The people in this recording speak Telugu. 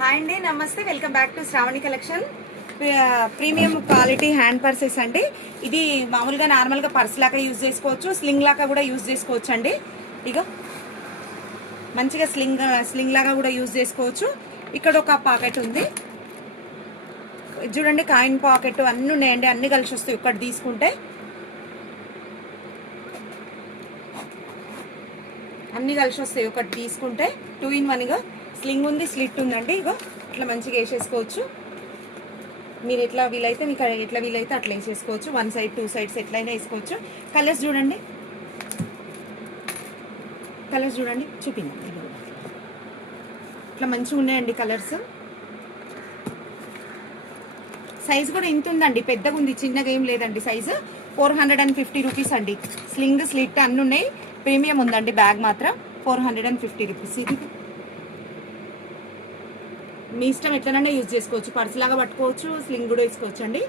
హాయ్ అండి, నమస్తే. Welcome back to Sravani collection. Premium quality hand purses అండి. ఇది మామూలుగా నార్మల్గా పర్స్ లాగా యూజ్ చేసుకోవచ్చు, స్లింగ్ లాగా కూడా యూజ్ చేసుకోవచ్చు అండి. ఇక మంచిగా స్లింగ్ లాగా కూడా యూజ్ చేసుకోవచ్చు. ఇక్కడ ఒక పాకెట్ ఉంది చూడండి, కాయిన్ పాకెట్ అన్నీ ఉన్నాయండి, అన్ని కలిసి వస్తాయి ఒకటి తీసుకుంటే. అన్నీ కలిసి వస్తాయి ఒకటి తీసుకుంటే. 2 in 1 గా స్లింగ్ ఉంది, స్లిట్ ఉందండి. ఇగో ఇట్లా మంచిగా వేసేసుకోవచ్చు. మీరు ఎట్లా వీలైతే మీకు ఎట్లా వీలైతే అట్లా వేసేసుకోవచ్చు. 1 side 2 sides ఎట్లయినా వేసుకోవచ్చు. కలర్స్ చూడండి, చూపించండి. ఇట్లా మంచిగా ఉన్నాయండి కలర్స్. సైజ్ కూడా ఇంత ఉందండి, పెద్దగా ఉంది, చిన్నగా ఏం లేదండి. సైజు 450 రూపీస్ అండి. స్లింగ్ స్లిట్ అన్నీ ఉన్నాయి. ప్రీమియం ఉందండి. బ్యాగ్ మాత్రం 450 రూపీస్. ఇది మీ ఇష్టం, ఎట్లనైనా యూజ్ చేసుకోవచ్చు. పర్స్ లాగా పట్టుకోవచ్చు, స్లింగ్ కూడా వేసుకోవచ్చు అండి.